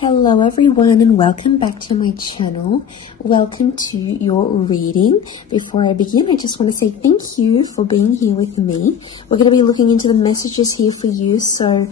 Hello everyone and welcome back to my channel. Welcome to your reading. Before I begin, I just want to say thank you for being here with me. We're going to be looking into the messages here for you, so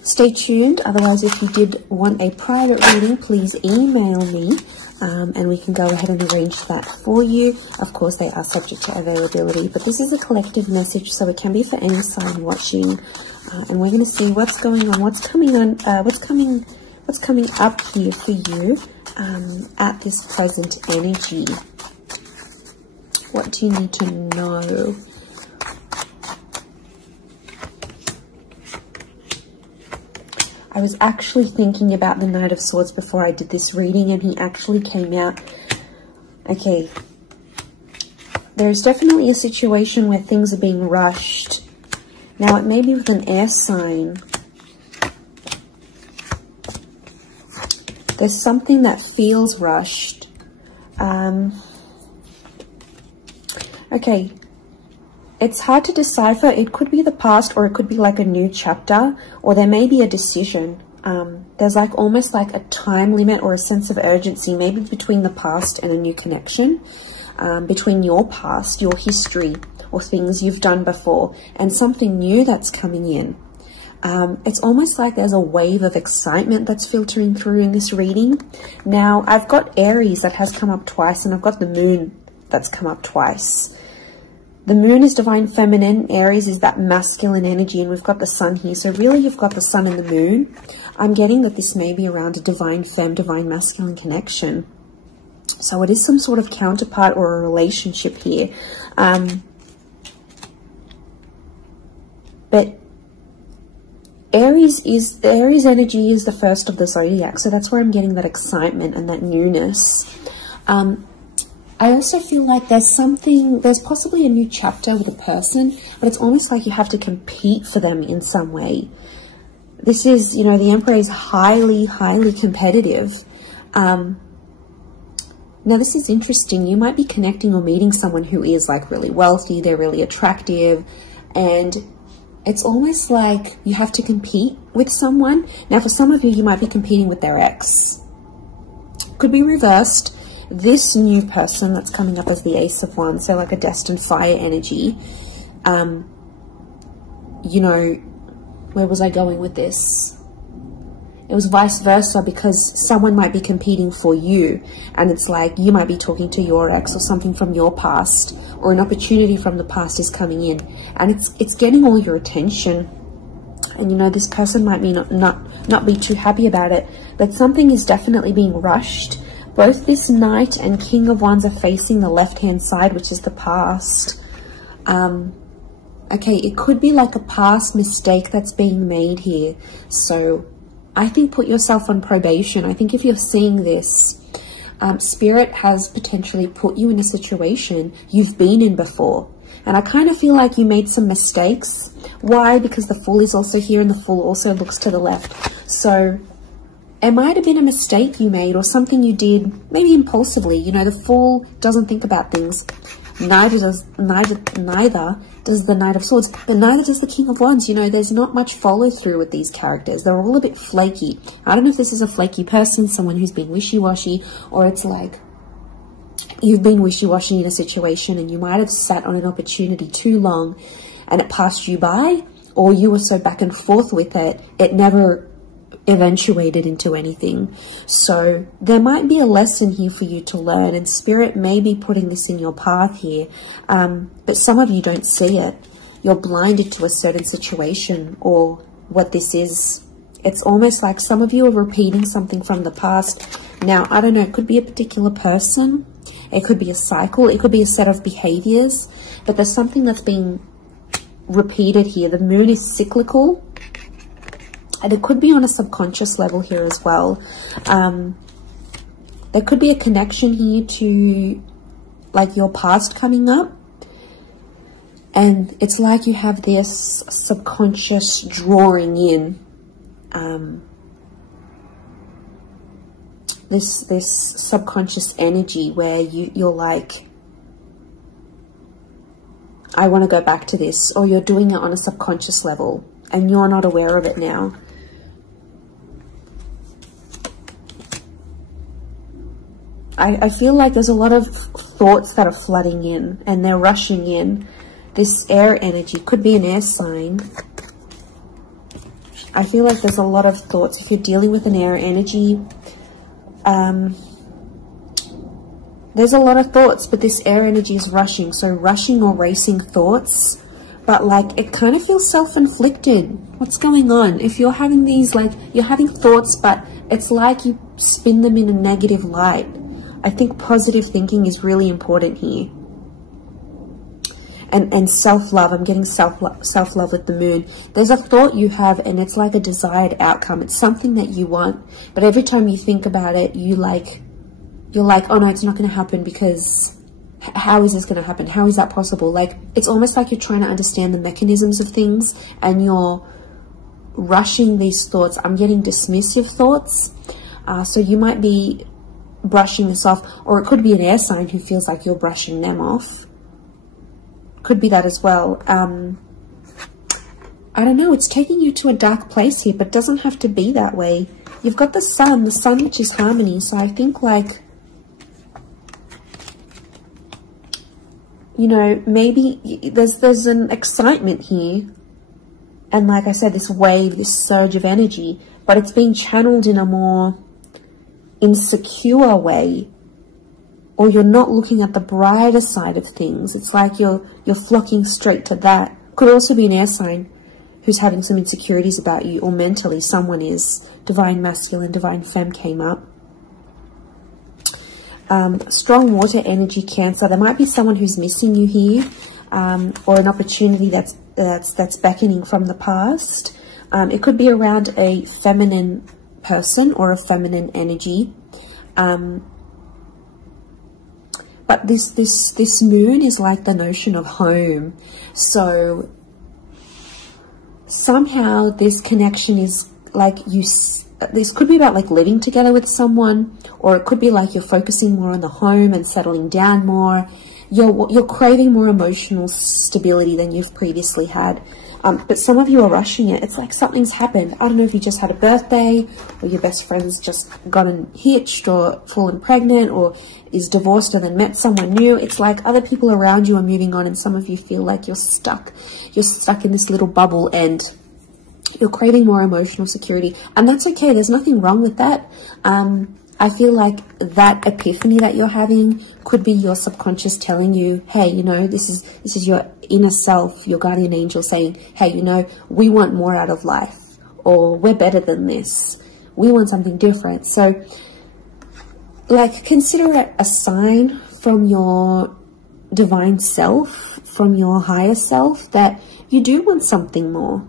stay tuned. Otherwise, if you did want a private reading, please email me and we can go ahead and arrange that for you. Of course, they are subject to availability, but this is a collective message, so it can be for any sign watching. And we're going to see what's going on, what's coming up here for you at this present energy. What do you need to know? I was actually thinking about the Knight of Swords before I did this reading, and he actually came out. Okay, there's definitely a situation where things are being rushed. Now, it may be with an air sign. There's something that feels rushed. Okay, it's hard to decipher. It could be the past, or it could be like a new chapter, or there may be a decision. There's like almost like a time limit or a sense of urgency, maybe between the past and a new connection, between your past, your history, or things you've done before, and something new that's coming in. It's almost like there's a wave of excitement that's filtering through in this reading. Now, I've got Aries that has come up twice, and I've got the Moon that's come up twice. The Moon is divine feminine, Aries is that masculine energy, and we've got the Sun here. So really, you've got the Sun and the Moon. I'm getting that this may be around a divine femme, divine masculine connection. So it is some sort of counterpart or a relationship here. But Aries energy is the first of the zodiac, so that's where I'm getting that excitement and that newness. I also feel like there's possibly a new chapter with a person, but it's almost like you have to compete for them in some way. This is, you know, the Emperor is highly, highly competitive. Now, this is interesting. You might be connecting or meeting someone who is like really wealthy, they're really attractive, and it's almost like you have to compete with someone. Now, for some of you, you might be competing with their ex. Could be reversed. This new person that's coming up as the Ace of Wands, so like a destined fire energy. You know, where was I going with this? It was vice versa, because someone might be competing for you, and it's like you might be talking to your ex or something from your past, or an opportunity from the past is coming in, and it's getting all your attention. And you know, this person might be not be too happy about it, but something is definitely being rushed. Both this Knight and King of Wands are facing the left-hand side, which is the past. Okay, it could be like a past mistake that's being made here. So I think put yourself on probation. I think if you're seeing this, Spirit has potentially put you in a situation you've been in before. And I kind of feel like you made some mistakes. Why? Because the Fool is also here, and the Fool also looks to the left. So it might have been a mistake you made, or something you did maybe impulsively. You know, the Fool doesn't think about things. Neither does the Knight of Swords, but neither does the King of Wands. You know, there's not much follow through with these characters. They're all a bit flaky. I don't know if this is a flaky person, someone who's been wishy-washy, or it's like you've been wishy-washy in a situation and you might have sat on an opportunity too long and it passed you by, or you were so back and forth with it, it never eventuated into anything. So there might be a lesson here for you to learn, and Spirit may be putting this in your path here, but some of you don't see it. You're blinded to a certain situation or what this is. It's almost like some of you are repeating something from the past. Now, I don't know, it could be a particular person, it could be a cycle, it could be a set of behaviors, but there's something that's being repeated here. The Moon is cyclical, and it could be on a subconscious level here as well. There could be a connection here to like your past coming up. And it's like you have this subconscious drawing in. This subconscious energy where you're like, I want to go back to this. Or you're doing it on a subconscious level and you're not aware of it now. I feel like there's a lot of thoughts that are flooding in and they're rushing in. This air energy could be an air sign. I feel like there's a lot of thoughts. If you're dealing with an air energy, there's a lot of thoughts, but this air energy is rushing. So rushing or racing thoughts, but like it kind of feels self-inflicted. What's going on? If you're having these, like, you're having thoughts, but it's like you spin them in a negative light. I think positive thinking is really important here. And self-love. I'm getting self-love with the moon. There's a thought you have and it's like a desired outcome. It's something that you want, but every time you think about it, you're like, oh no, it's not going to happen, because how is this going to happen? How is that possible? Like, it's almost like you're trying to understand the mechanisms of things and you're rushing these thoughts. I'm getting dismissive thoughts. So you might be brushing this off, or it could be an air sign who feels like you're brushing them off. Could be that as well. I don't know, it's taking you to a dark place here, but it doesn't have to be that way. You've got the sun which is harmony. So I think, like, you know, maybe there's an excitement here. And like I said, this wave, this surge of energy, but it's being channeled in a more insecure way. Or you're not looking at the brighter side of things. It's like you're flocking straight to that. Could also be an air sign who's having some insecurities about you, or mentally someone is. Divine masculine, divine femme came up. Strong water energy, Cancer. There might be someone who's missing you here, or an opportunity that's beckoning from the past. It could be around a feminine person or a feminine energy. But this moon is like the notion of home. So somehow this connection is like this could be about like living together with someone, or it could be like you're focusing more on the home and settling down more. You're craving more emotional stability than you've previously had. But some of you are rushing it. It's like something's happened. I don't know if you just had a birthday, or your best friend's just gotten hitched or fallen pregnant, or is divorced and then met someone new. It's like other people around you are moving on, and some of you feel like you're stuck. You're stuck in this little bubble and you're craving more emotional security. And that's okay. There's nothing wrong with that. I feel like that epiphany that you're having could be your subconscious telling you, hey, you know, this is your inner self, your guardian angel saying, hey, you know, we want more out of life, or we're better than this. We want something different. So, like, consider it a sign from your divine self, from your higher self, that you do want something more.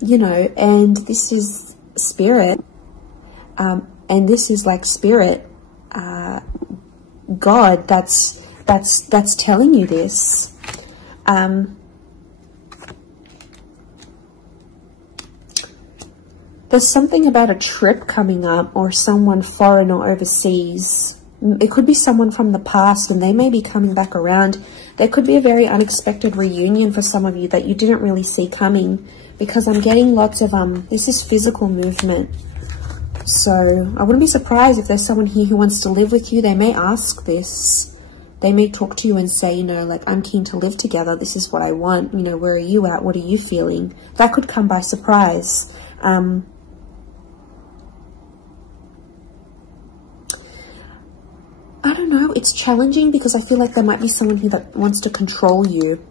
You know, and this is spirit, and this is like spirit, God, that's telling you this. There's something about a trip coming up, or someone foreign or overseas. It could be someone from the past and they may be coming back around. There could be a very unexpected reunion for some of you that you didn't really see coming, because I'm getting lots of, this is physical movement. So I wouldn't be surprised if there's someone here who wants to live with you. They may ask this. They may talk to you and say, you know, like, I'm keen to live together. This is what I want. You know, where are you at? What are you feeling? That could come by surprise. I don't know, it's challenging because I feel like there might be someone here that wants to control you.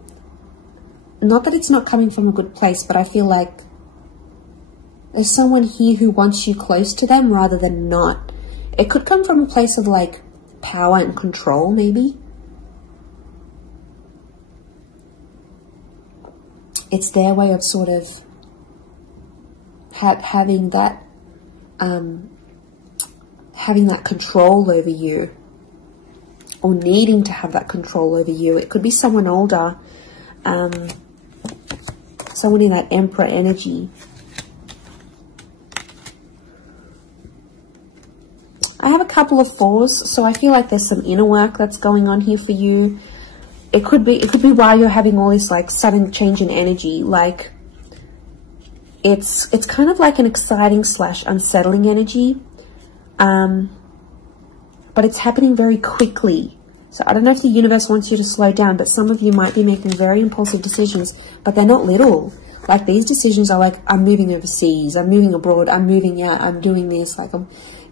Not that it's not coming from a good place, but I feel like there's someone here who wants you close to them rather than not. It could come from a place of like power and control, maybe. It's their way of sort of having that control over you, or needing to have that control over you. It could be someone older, someone in that Emperor energy. I have a couple of fours, so I feel like there's some inner work that's going on here for you. It could be why you're having all this like sudden change in energy. Like, it's kind of like an exciting / unsettling energy, but it's happening very quickly. So I don't know if the universe wants you to slow down, but some of you might be making very impulsive decisions, but they're not little. Like, these decisions are like, I'm moving overseas, I'm moving abroad, I'm moving out, I'm doing this. Like,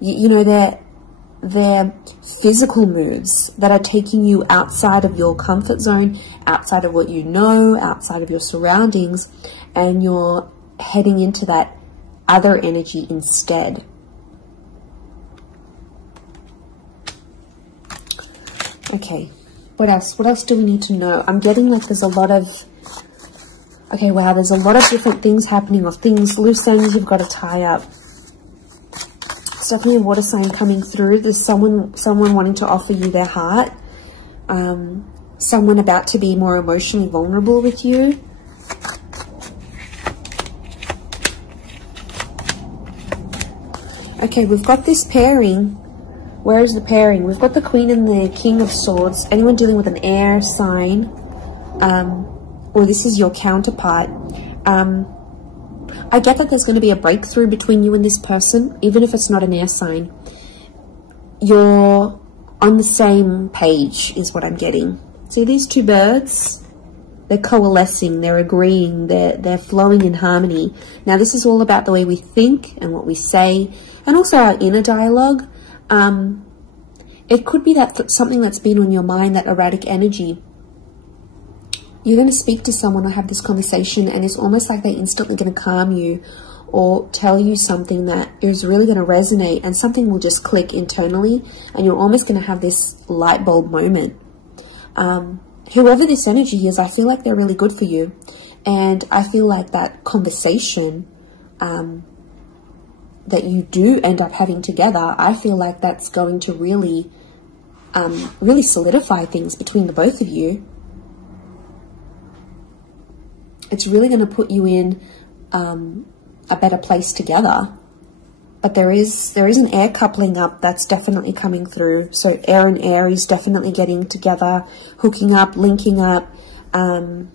you know, they're physical moves that are taking you outside of your comfort zone, outside of what you know, outside of your surroundings, and you're heading into that other energy instead. Okay, what else? What else do we need to know? I'm getting like there's a lot of... Okay, wow, there's a lot of different things happening, or things, loose ends you've got to tie up. It's definitely a water sign coming through. There's someone wanting to offer you their heart. Someone about to be more emotionally vulnerable with you. Okay, we've got this pairing. Where is the pairing? We've got the Queen and the King of Swords. Anyone dealing with an air sign, or this is your counterpart. I get that there's going to be a breakthrough between you and this person, even if it's not an air sign. You're on the same page is what I'm getting. See these two birds? They're coalescing, they're agreeing, they're flowing in harmony. Now this is all about the way we think and what we say, and also our inner dialogue. It could be that something that's been on your mind, that erratic energy. You're going to speak to someone or have this conversation, and it's almost like they're instantly going to calm you or tell you something that is really going to resonate, and something will just click internally, and you're almost going to have this light bulb moment. Whoever this energy is, I feel like they're really good for you. And I feel like that conversation that you do end up having together, I feel like that's going to really, really solidify things between the both of you. It's really going to put you in a better place together. But there is an air coupling up that's definitely coming through. So air and Aries definitely getting together, hooking up, linking up. The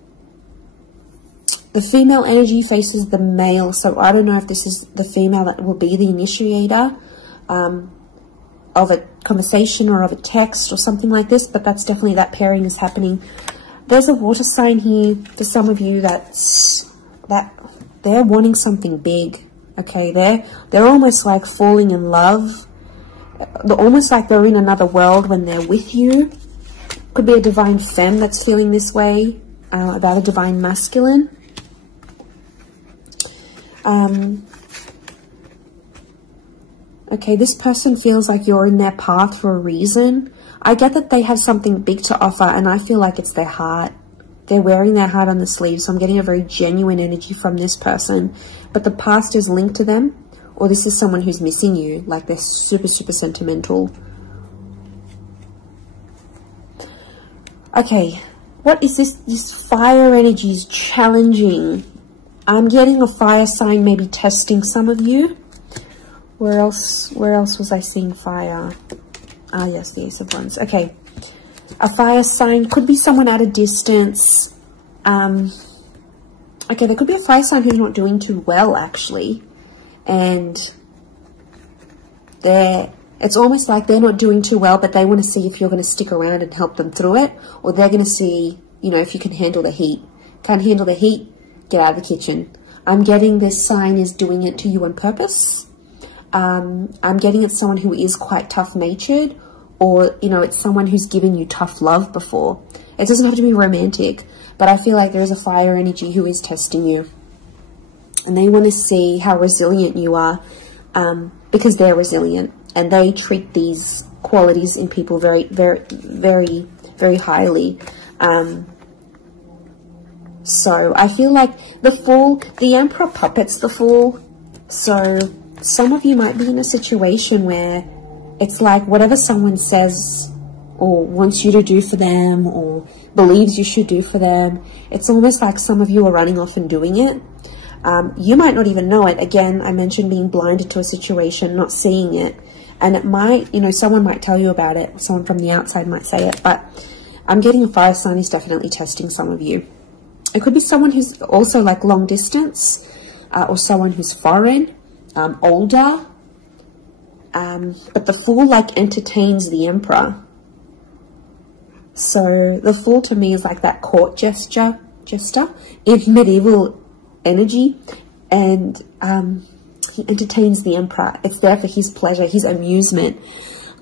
female energy faces the male. So I don't know if this is the female that will be the initiator of a conversation or of a text or something like this. But that's definitely, that pairing is happening. There's a water sign here for some of you that they're wanting something big. Okay, they're almost like falling in love. They're almost like they're in another world when they're with you. Could be a divine femme that's feeling this way about a divine masculine. Okay, this person feels like you're in their path for a reason. I get that they have something big to offer, and I feel like it's their heart. They're wearing their heart on the sleeve, so I'm getting a very genuine energy from this person. But the past is linked to them, or this is someone who's missing you, like they're super, super sentimental. Okay, what is this? This fire energy is challenging. I'm getting a fire sign maybe testing some of you. Where else was I seeing fire? Ah, yes, the Ace of Wands. Okay. A fire sign could be someone at a distance. Okay, there could be a fire sign who's not doing too well, actually. And it's almost like they're not doing too well, but they want to see if you're going to stick around and help them through it. Or they're going to see, you know, if you can handle the heat. Can't handle the heat? Get out of the kitchen. I'm getting this sign is doing it to you on purpose. I'm getting it's someone who is quite tough-natured, or, you know, it's someone who's given you tough love before. It doesn't have to be romantic, but I feel like there is a fire energy who is testing you. And they want to see how resilient you are, because they're resilient. And they treat these qualities in people very, very, very, very highly. So I feel like the Fool, the Emperor puppets the Fool. So some of you might be in a situation where it's like whatever someone says or wants you to do for them or believes you should do for them, it's almost like some of you are running off and doing it. You might not even know it. Again, I mentioned being blinded to a situation, not seeing it. And it might, you know, someone might tell you about it. Someone from the outside might say it. But I'm getting a fire sign is definitely testing some of you. It could be someone who's also like long distance. or someone who's foreign, older. But the Fool like entertains the Emperor. So the Fool to me is like that court jester in medieval energy, and he entertains the Emperor. It's there for his pleasure, his amusement.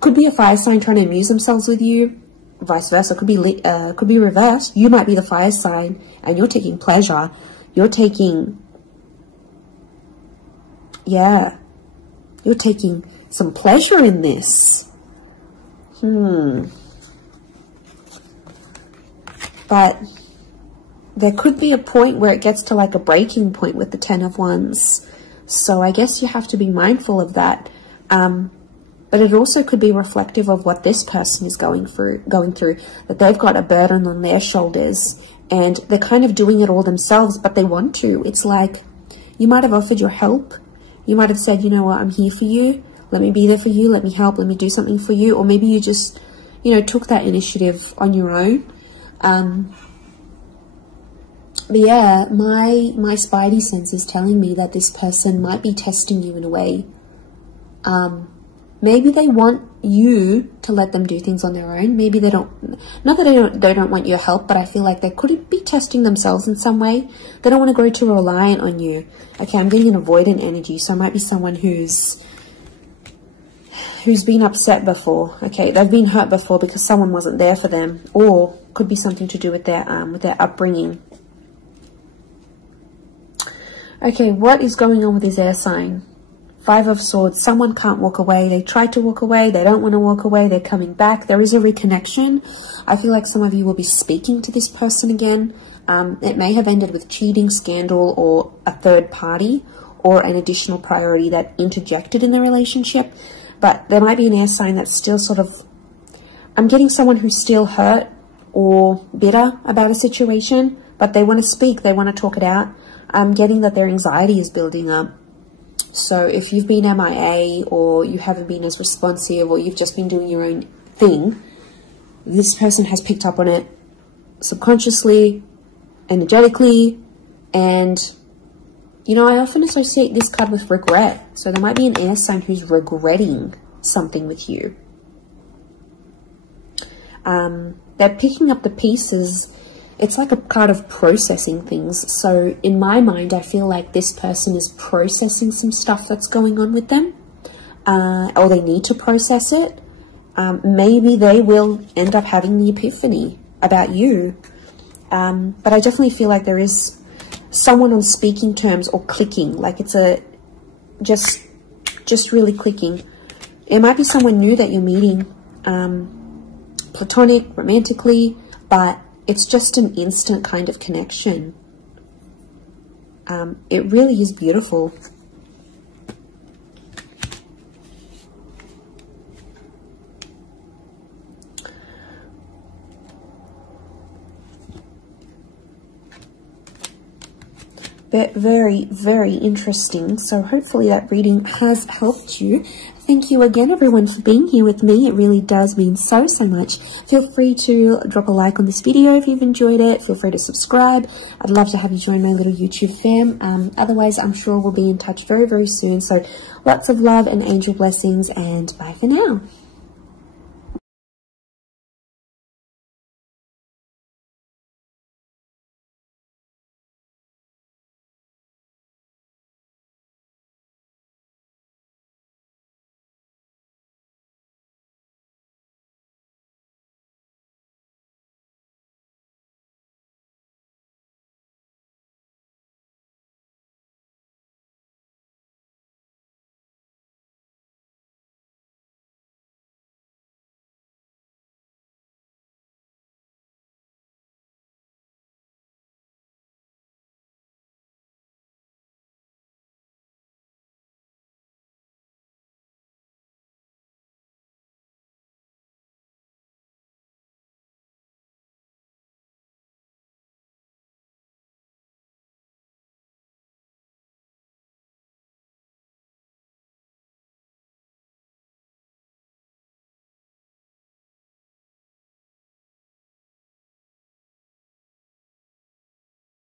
Could be a fire sign trying to amuse themselves with you, vice versa. Could be reversed. You might be the fire sign and you're taking pleasure. You're taking, yeah, you're taking some pleasure in this. But there could be a point where it gets to like a breaking point with the Ten of Wands. So I guess you have to be mindful of that. But it also could be reflective of what this person is going through, that they've got a burden on their shoulders and they're kind of doing it all themselves, but they want to. It's like you might have offered your help. You might have said, you know what, I'm here for you. Let me be there for you. Let me help. Let me do something for you. Or maybe you just, you know, took that initiative on your own. But yeah, my spidey sense is telling me that this person might be testing you in a way. Maybe they want you to let them do things on their own. Maybe they don't, not that they don't want your help, but I feel like they could be testing themselves in some way. They don't want to grow too reliant on you. Okay, I'm getting an avoidant energy, so it might be someone who's been upset before. Okay, they've been hurt before because someone wasn't there for them, or could be something to do with their upbringing. Okay, what is going on with this air sign? Five of Swords. Someone can't walk away. They tried to walk away. They don't want to walk away. They're coming back. There is a reconnection. I feel like some of you will be speaking to this person again. It may have ended with cheating, scandal, or a third party, or an additional priority that interjected in the relationship. But there might be an air sign that's still sort of... I'm getting someone who's still hurt or bitter about a situation, but they want to speak. They want to talk it out. I'm getting that their anxiety is building up. So if you've been MIA, or you haven't been as responsive, or you've just been doing your own thing, this person has picked up on it subconsciously, energetically, and, you know, I often associate this card with regret. So there might be an air sign who's regretting something with you. They're picking up the pieces. It's like a card of processing things. So in my mind, I feel like this person is processing some stuff that's going on with them, or they need to process it. Maybe they will end up having the epiphany about you. But I definitely feel like there is someone on speaking terms or clicking, like it's a just really clicking. It might be someone new that you're meeting, platonic, romantically, but it's just an instant kind of connection. It really is beautiful. But very, very interesting. So hopefully that reading has helped you. Thank you again, everyone, for being here with me. It really does mean so much. Feel free to drop a like on this video if you've enjoyed it. Feel free to subscribe. I'd love to have you join my little YouTube fam. Otherwise, I'm sure we'll be in touch very, very soon. So lots of love and angel blessings, and bye for now.